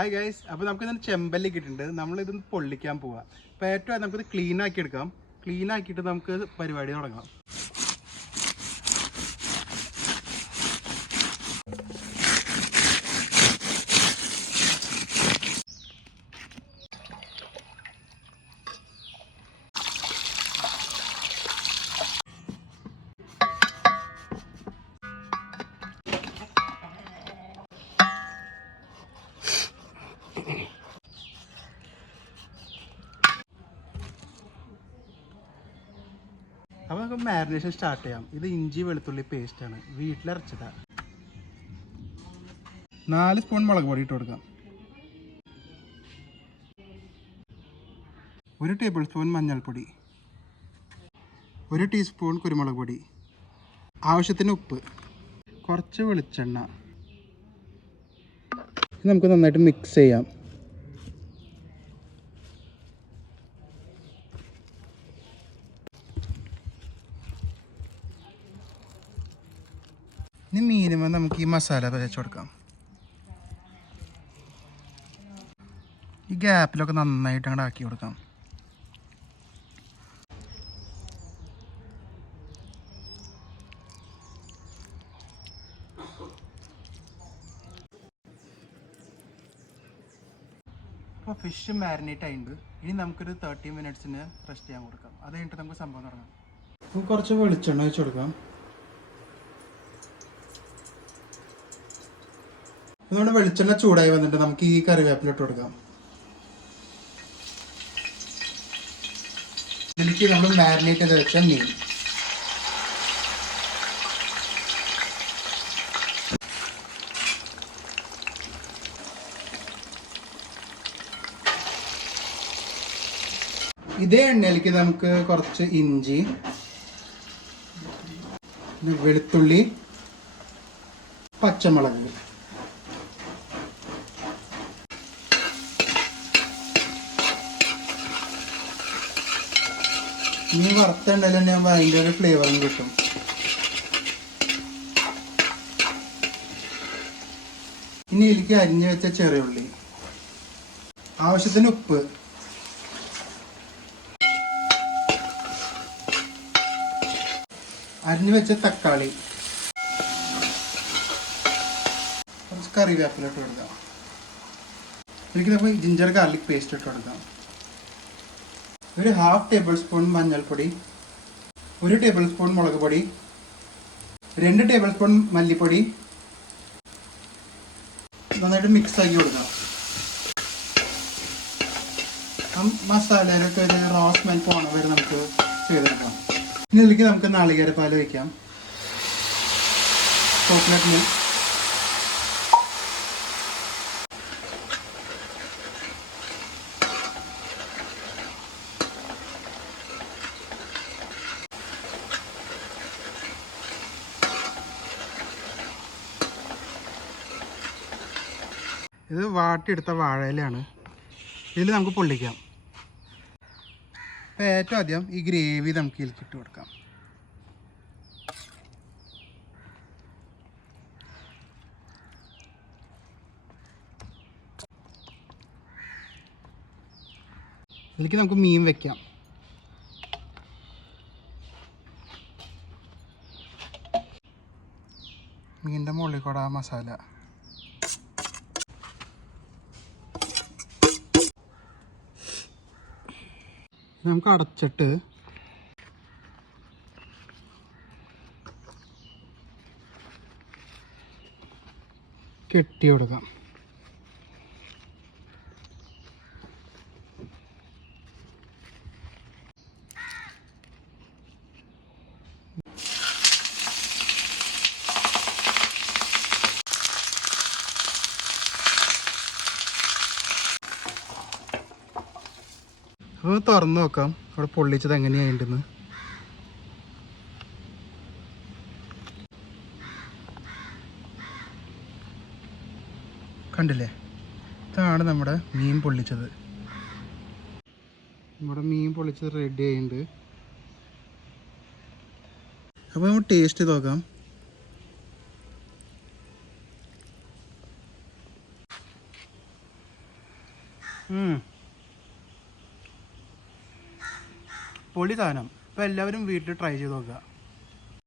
Hi guys, അപ്പോൾ നമുക്ക് ഇന്ന് ചെമ്പല്ലിക്ക് ഇട്ടിട്ടുണ്ട്. നമ്മളിതൊന്ന് പൊള്ളിക്കാൻ പോവാം. അപ്പോൾ ഏറ്റവും ആദ്യം നമുക്കിത് ക്ലീൻ ആക്കി എടുക്കാം. ക്ലീൻ ആക്കിയിട്ട് നമുക്ക് പരിപാടി തുടങ്ങാം. അപ്പോൾ നമുക്ക് മാരിനേഷൻ സ്റ്റാർട്ട് ചെയ്യാം. ഇത് ഇഞ്ചി വെളുത്തുള്ളി പേസ്റ്റാണ്, വീട്ടിലരച്ചതാണ്. 4 സ്പൂൺ മുളക് പൊടി ഇട്ട് കൊടുക്കാം. 1 ടേബിൾ സ്പൂൺ മഞ്ഞൾപ്പൊടി, 1 ടീസ്പൂൺ കുരുമുളക് പൊടി, ആവശ്യത്തിന് ഉപ്പ്, കുറച്ച് വെളിച്ചെണ്ണ. നമുക്ക് നന്നായിട്ട് മിക്സ് ചെയ്യാം. ഇനി മീനുമേ നമുക്ക് ഈ മസാല തേച്ച് കൊടുക്കാം. ഈ ഗ്യാപ്പിലൊക്കെ നന്നായിട്ട് അങ്ങോട്ട് ആക്കി കൊടുക്കാം. ഇപ്പോൾ ഫിഷ് മാരിനേറ്റ് ആയിട്ടുണ്ട്. ഇനി നമുക്കൊരു 30 മിനിറ്റ്സിന് റെസ്റ്റ് ചെയ്യാൻ കൊടുക്കാം. അത് കഴിഞ്ഞിട്ട് നമുക്ക് സംഭവം തുടങ്ങാം. നമുക്ക് കുറച്ച് വെളിച്ചെണ്ണ ഒഴിച്ച് കൊടുക്കാം. നമ്മുടെ വെളിച്ചെണ്ണ ചൂടായി വന്നിട്ട് നമുക്ക് ഈ കറിവേപ്പില ഇട്ട് കൊടുക്കാം. ഇതിലേക്ക് നമ്മൾ മാരിനേറ്റ് ചെയ്ത് വെച്ച മീൻ, ഇതേ എണ്ണയിലേക്ക് നമുക്ക് കുറച്ച് ഇഞ്ചി, വെളുത്തുള്ളി, പച്ചമുളക്, ഇനി വറുത്തുണ്ടെങ്കിൽ തന്നെ അതിൻ്റെ ഒരു ഫ്ലേവറും കിട്ടും. ഇനി ഇതിലേക്ക് അരിഞ്ഞു വെച്ച ചെറിയ ഉള്ളി, ആവശ്യത്തിന് ഉപ്പ്, അരിഞ്ഞു വെച്ച തക്കാളി, കുറച്ച് കറിവേപ്പില ഇട്ട് കൊടുക്കാം. ഇതിലേക്ക് നമുക്ക് ജിഞ്ചർ ഗാർലിക് പേസ്റ്റ് ഇട്ട് കൊടുക്കാം. ഒരു 1/2 ടേബിൾ സ്പൂൺ മഞ്ഞൾപ്പൊടി, 1 ടേബിൾ സ്പൂൺ മുളക് പൊടി, 2 ടേബിൾ സ്പൂൺ മല്ലിപ്പൊടി. നന്നായിട്ട് മിക്സ് ആക്കി കൊടുക്കാം. മസാലയിലൊക്കെ ഒരു റോ സ്മെൽ പോണ വരെ നമുക്ക് ചെയ്തെടുക്കാം. ഇനി ഇതിലേക്ക് നമുക്ക് നാളികേരപ്പാൽ വയ്ക്കാം. കോക്കനട്ട് മിൽക്ക്, ഇത് വാട്ടിയെടുത്ത വാഴയിലാണ്. ഇതിൽ നമുക്ക് പൊള്ളിക്കാം. അപ്പോൾ ഏറ്റവും ആദ്യം ഈ ഗ്രേവി നമുക്ക് ഇതിലേക്ക് ഇട്ട് കൊടുക്കാം. ഇതിലേക്ക് നമുക്ക് മീൻ വയ്ക്കാം. മീനിൻ്റെ മുകളിൽ കൂടെ ആ മസാല. നമുക്ക് അടച്ചിട്ട് കെട്ടി കൊടുക്കാം. അപ്പോൾ തുറന്ന് നോക്കാം അവിടെ പൊള്ളിച്ചത് എങ്ങനെയായിട്ടുണ്ടെന്ന്. കണ്ടില്ലേ, ഇതാണ് നമ്മുടെ മീൻ പൊള്ളിച്ചത്. നമ്മുടെ മീൻ പൊള്ളിച്ചത് റെഡി ആയിട്ടുണ്ട്. അപ്പോൾ നമ്മൾ ടേസ്റ്റ് ചെയ്ത് നോക്കാം. പൊളി സാധനം. അപ്പോൾ എല്ലാവരും വീട്ടിൽ ട്രൈ ചെയ്ത് നോക്കുക.